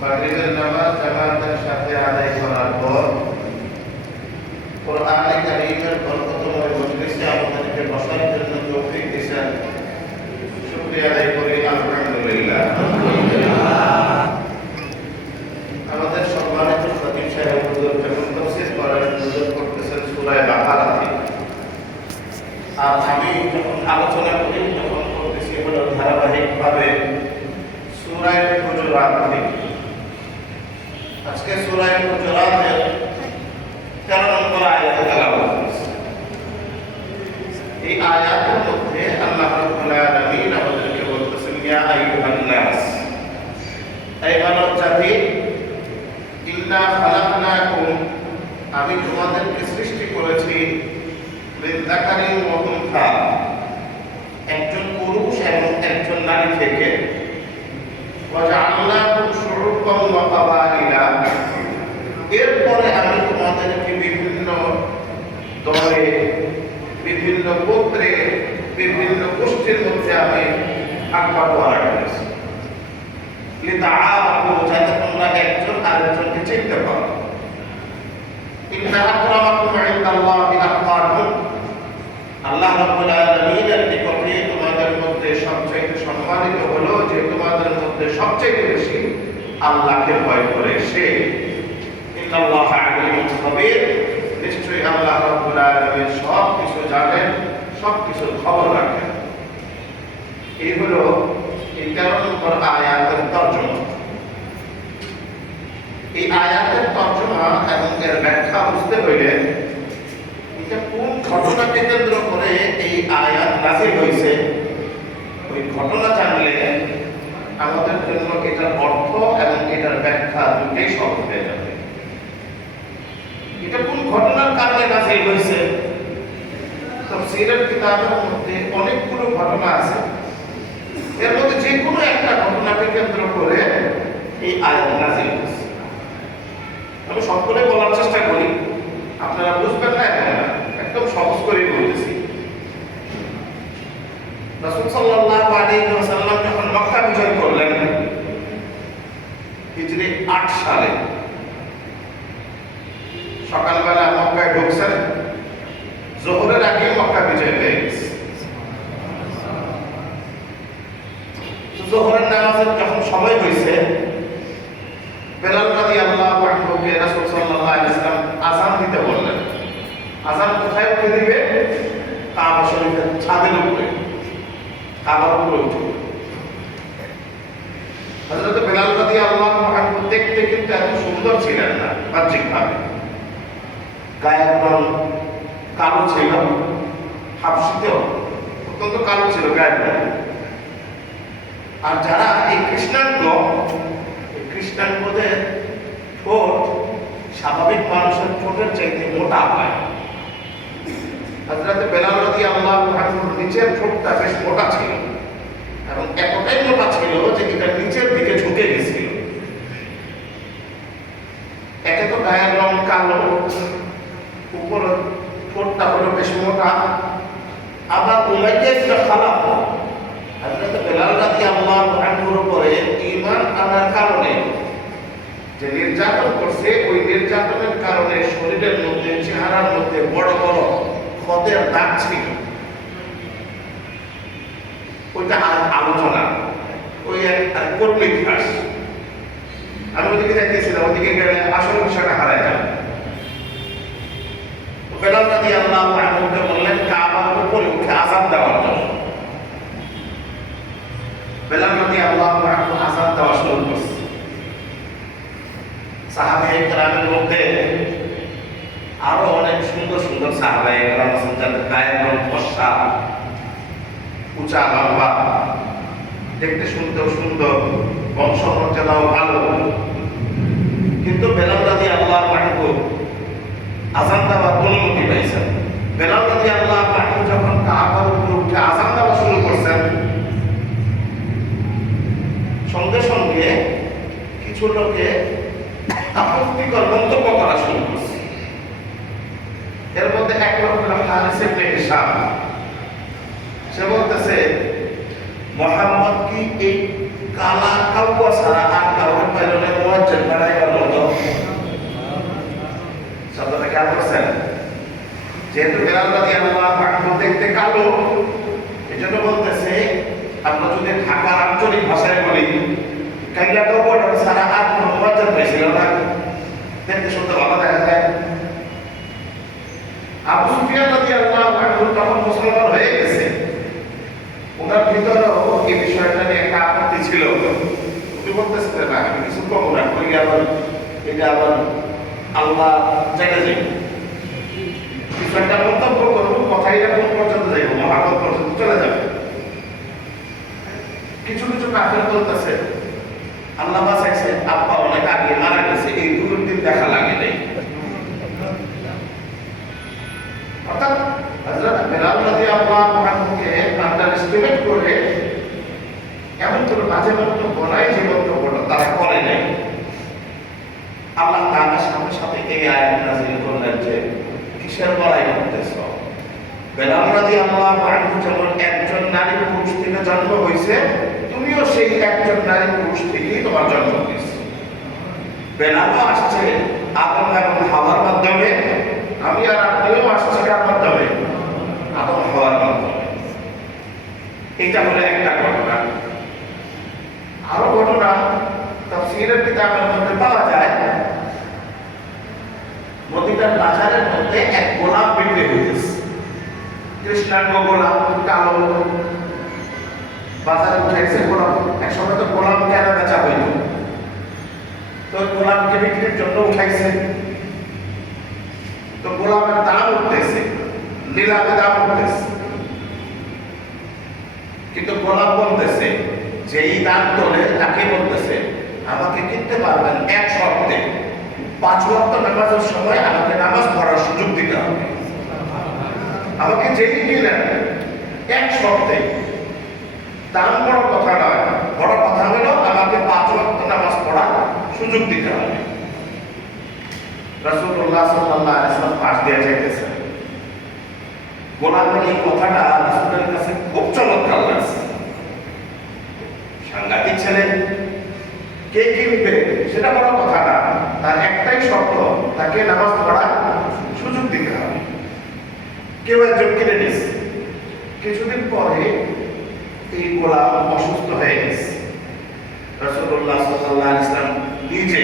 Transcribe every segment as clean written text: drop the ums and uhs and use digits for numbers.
মাগরিবের নামাজ জামাতের সাথে আদায় করার পর কোরআনে কারীমের বরকতময় মজলিসে আমাদেরকে বসার জন্য তৌফিক দিয়েছেন। শুকরিয়া আদায় করি আলহামদুলিল্লাহ। আমাদের সম্মানিত খতিব সাহেব হুজুর যখন তাফসীর করার সুযোগ করতেছেন সূরা বাকারা থেকে, আর আমি যখন আলোচনা করি তখন করতেছি হলো ধারাবাহিকভাবে সূরা হুজুরাত থেকে। আজকে সূরা হুজুরাতের 13 নম্বর আয়াত তেলাওয়াত করছি। এই আয়াতের মধ্যে আল্লাহ রাব্বুল আলামিন আমাদেরকে বলতেছেন, ইয়া আইয়ুহান নাস, হে মানব জাতি, ইন্না খালাকনাকুম, আমি তোমাদেরকে সৃষ্টি করেছি মিন যাকারিন ওয়া উনসা, একজন পুরুষ এবং একজন নারী থেকে। ওয়া জাআলনাকুম শুউবান ওয়া কাবাইলা, এরপরে আমি তোমাদেরকে বিভিন্ন দলে, বিভিন্ন গোত্রে, বিভিন্ন গোষ্ঠীর মধ্যে আমি ভাগ বাটোয়ারা করেছি। লিতাআরাফু, যাতে তোমরা একজন আরেকজনকে চিনতে পারো। ইন্না আকরামাকুম ইনদাল্লাহি আতকাকুম, আল্লাহ রাব্বুল আলামিনের নিকটে তোমাদের মধ্যে সবচেয়ে সম্মানিত হলো যে তোমাদের মধ্যে সবচেয়ে বেশি আল্লাহকে ভয় করে সে। ইন্নাল্লাহা আলিমুন খাবীর, নিশ্চয়ই আল্লাহ রাব্বুল আলামিন সব কিছু জানেন, সব কিছুর খবর রাখেন। এই হলো এই 13 নম্বর আয়াতের তর্জমা। এই আয়াতের তর্জমা এবং এর ব্যাখ্যা বুঝতে হইলে এটা কোন ঘটনাকে কেন্দ্র করে এই আয়াত নাযিল হয়েছে, ওই ঘটনা জানলে আমাদের জন্য এটার অর্থ এবং এটার ব্যাখ্যা দুটোই সহজ হয়ে যাবে। এটা কোন ঘটনার কারণে নাযিল হয়েছে? তাফসীরের কিতাবের মধ্যে অনেকগুলো ঘটনা আছে, এর মধ্যে যে কোনো একটা ঘটনাকে কেন্দ্র করে এই আয়াত নাযিল হয়েছে। আমি সকলে বলার চেষ্টা করি, আপনারা বুঝবেন না, একদম সহজ করে বলতেছি। রাসূল সাল্লাল্লাহু আলাইহি ওয়াসাল্লাম যখন মক্কা বিজয় করলেন হিজরি 8 সালে, সকালবেলা মক্কায় ঢুকছেন, যোহরের আগে মক্কা বিজয় হয়ে গেছে। যোহরের নামাজের যখন সময় হয়েছে, বেলাল রাদিয়াল্লাহু আনহুকে রাসূল সাল্লাল্লাহু আলাইহি ওয়াসাল্লাম আযান দিতে বললেন। আযান কোথায় উঠে দিবে? কাবা শরীফের ছাদের উপরে, কাবার উপরে উঠে। হযরত বেলাল রাদিয়াল্লাহু আনহু দেখতে কিন্তু এত সুন্দর ছিলেন না বাহ্যিকভাবে, গায়ের রং কালো ছিল, হাবশিতেও অত্যন্ত কালো ছিল গায়ের রং। আর যারা এই খ্রিস্টানদের ঠোঁট স্বাভাবিক মানুষের ঠোঁটের চাইতে মোটা হয়। হযরত বেলাল রাদিয়াল্লাহু আনহুর নিচের ঠোঁটটা বেশ মোটা ছিল এবং এতটাই মোটা ছিল যে এটা নিচের দিকে ঝুঁকে গেছিল। একে তো গায়ের রং কালো, উপর ঠোঁটটা হলো বেশ মোটা, আবার উমাইয়া ইবনে খালাফ হযরত বেলাল রাদিয়াল্লাহু আনহুর উপরে ঈমান আনার কারণে যে নির্যাতন করছে, ওই নির্যাতনের কারণে শরীরের মধ্যে, চেহারার মধ্যে বড় বড় ক্ষতের দাগ ছিল। ওইটা আলোচনা, ওই এক করল ইতিহাস। আমি ওদিকে দেখতেছিলাম, ওদিকে গেলে আসল বিষয়টা হারায় যাবে। বেলাল রাদিয়াল্লাহু আনহুকে বললেন কাবার উপরে উঠে আযান দেওয়ার জন্য। বেলাল রাদিয়াল্লাহু আনহু আযান দেওয়া শুরু করছে। সাহাবায়ে কেরামের মধ্যে আরো অনেক সুন্দর সুন্দর সাহাবায়ে কেরাম আছেন, যাদের গায়ের রং ফর্সা, উঁচা লম্বা, দেখতে শুনতেও সুন্দর, বংশমর্যাদাও ভালো। কিন্তু বেলাল রাদিয়াল্লাহু আনহু আযান দেওয়ার অনুমতি পাইছেন। বেলাল রাদিয়াল্লাহু আনহু যখন কাবার উপরে উঠে আযান দেওয়া শুরু করছেন, সঙ্গে সঙ্গে কিছু লোকে আপত্তিকর মন্তব্য করা শুরু করছে। এর মধ্যে এক লোক হলো হারিস ইবনে হিশাম। সে বলতেছে, মুহাম্মদ কি এই কালা কাউয়া ছাড়া আর কাউকে পাইলে মুয়াজ্জিন বানাইবার মতো শব্দটা খেয়াল করছেন? যেহেতু বেলাল রাদিয়াল্লাহু আনহু দেখতে কালো, এজন্য বলতেছে আমরা যদি ঢাকার আঞ্চলিক ভাষায় বলি কাইলা কাউয়া ছাড়া আর কোনো মুয়াজ্জিন পাইছিল না, দেখতে শুনতে ভালো দেখা যায়। আবু সুফিয়ান রাদিয়াল্লাহু আনহু তখন মুসলমান হয়ে গেছে, ওনার ভিতরেও এই বিষয়টা নিয়ে একটা আপত্তি ছিল। উনি বলতেছিলেন না আমি কিছু কম না করি, আবার এটা আবার আল্লাহ জায়গা যাই কিছু একটা মন্তব্য করবো, কথা এটা কোন পর্যন্ত যাইব, মহাবত পর্যন্ত চলে যাবে। কিছু কিছু কাফের বলতেছে আল্লাহ বাঁচাইছে, আব্বা অনেক আগে মারা গেছে, এই দুই দিন দেখা লাগে নাই। অর্থাৎ হযরত বেলাল রাদিয়াল্লাহু আনহুকে আন্ডারএস্টিমেট করে এমন কোনো বাজে মন্তব্য নাই যে মন্তব্যটা তারা করে নাই। আল্লাহ তাআলা সাথে সাথে এই আয়াত নাযিল করলেন যে কিসের বড়াই করতেছ? বেলাল রাদিয়াল্লাহু আনহু যেমন একজন নারী পুরুষ থেকে জন্ম হয়েছে, তুমিও সেই একজন নারী পুরুষ থেকেই তোমার জন্ম হয়েছে। বেলালও আসছে আদম এবং হাওয়ার মাধ্যমে, আমি আর আপনিও আসছি কার মাধ্যমে? আদম হাওয়ার মাধ্যমে। এটা হলো একটা ঘটনা। আরো ঘটনা তাফসীরের কিতাবের মধ্যে পাওয়া যায়। মদিনার বাজারের মধ্যে এক গোলাপ বিক্রি হইতেছে, কৃষ্ণাঙ্গ গোলাপ, কালো, বাজারে উঠেছে গোলাপ। এক সময় তো গোলাপ কেনা বেচা হইত, তো গোলাপকে বিক্রির জন্য উঠাইছে। তো গোলাপের দাম উঠতেছে, লীলাতে দাম উঠতেছে, কিন্তু গোলাপ বলতেছে যেই দাম তোলে তাকে বলতেছে আমাকে কিনতে পারবেন এক শর্তে, 5 ওয়াক্ত নামাজের সময় আমাকে নামাজ পড়ার সুযোগ দিতে হবে। আমাকে যেই কিনেন এক শর্তে, দাম বড় কথা নয়, বড় কথা হলো আমাকে 5 ওয়াক্ত নামাজ পড়ার সুযোগ দিতে হবে। রাসূলুল্লাহ সাল্লাল্লাহু আলাইহি ওয়াসাল্লাম পাশ দিয়ে যাইতেছেন, গোলাপের এই কথাটা রাসূলের কাছে খুব চমৎকার লাগছে। সাংঘাতিক ছেলে, কে কিনবে সেটা বড় কথা না, তার একটাই শর্ত, তাকে নামাজ পড়ার সুযোগ দিতে হবে। কেউ একজন কিনে নিচ্ছে, কিছুদিন পরে এই গোলাপ অসুস্থ হয়ে গেছে। রাসূলুল্লাহ সাল্লাল্লাহু আলাইহি ওয়াসাল্লাম নিজে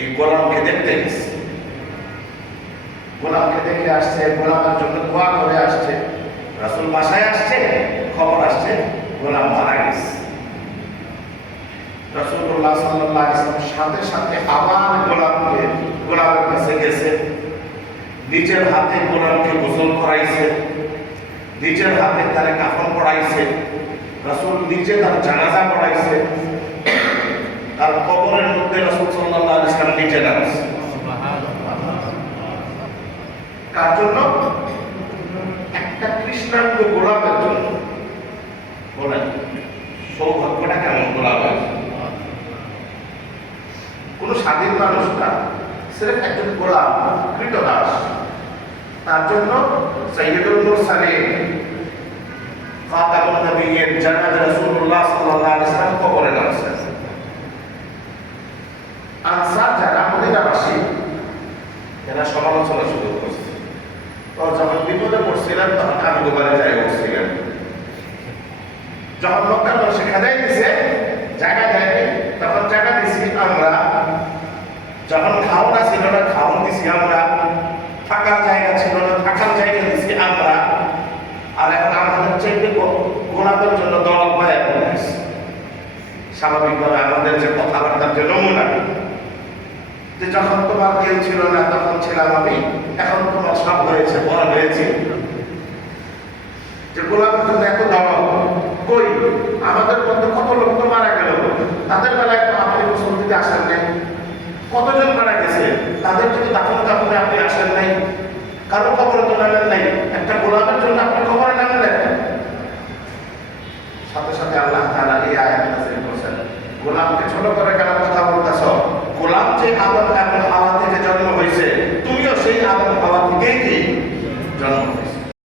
এই গোলাপকে দেখতে গেছে, গোলাপকে দেখে আসছে, গোলাপের জন্য দোয়া করে আসছে। রাসূল বাসায় আসছে, খবর আসছে গোলাপ মারা গেছে। রাসূলুল্লাহ সাল্লাল্লাহু আলাইহি ওয়াসাল্লাম সাথে সাথে আবার গোলাপের কাছে গেছে, নিজের হাতে গোলাপকে গোসল করাইছে, নিজের হাতে তার কাফন পড়াইছে, রাসূল নিজে তার জানাজা পড়াইছে, তার কবরের মধ্যে রাসূল সাল্লাল্লাহু আলাইহি ওয়াসাল্লাম নিজে নামছে। কার জন্য? একটা কৃষ্ণাঙ্গ গোলাপের জন্য। বলেন সৌভাগ্যটা কেমন গোলাপের? কোন স্বাধীন মানুষ না, সির্ফ একজন গোলাপ, কৃতদাস, তার জন্য সাইয়্যিদুল মুরসালিন খাতামুন নবিয়্যিন জনাব রাসূলুল্লাহ সাল্লাল্লাহু আলাইহি ওয়াসাল্লাম কবরে নামছেন। আনসার যারা মদিনাবাসী, এরা সমালোচনা শুরু করছে। তো যখন বিপদে পড়ছিলেন তখন আবু বকর জায়গা করছিলেন, যখন মক্কার মানুষ খেদাই দিছে জায়গা দেয়নি, তখন জায়গা দিছি আমরা, যখন খাওয়া ছিল না খাওয়া দিছি আমরা, থাকার জায়গা ছিল না থাকার জায়গা দিছি আমরা, আর এখন আমাদের চাইতে গোলাপের জন্য দল পায়। স্বাভাবিকভাবে আমাদের যে কথাবার্তার যে নমুনা, যে যখন তোমার কেউ ছিল না তখন ছিলাম আমি, এখন তোমার সব হয়েছে, বড় হয়েছে, যে গোলাপের জন্য এত দরদ কই? আমাদের মধ্যে কত লোক তো মারা গেল, তাদের বেলায় তো আপনি গোসল দিতে আসেন নাই। কতজন মারা গেছে, তাদের যদি দাফন কাফনে আপনি আসেন নাই, কারো কবরে তো নামেন নাই। একটা গোলাপের জন্য আপনি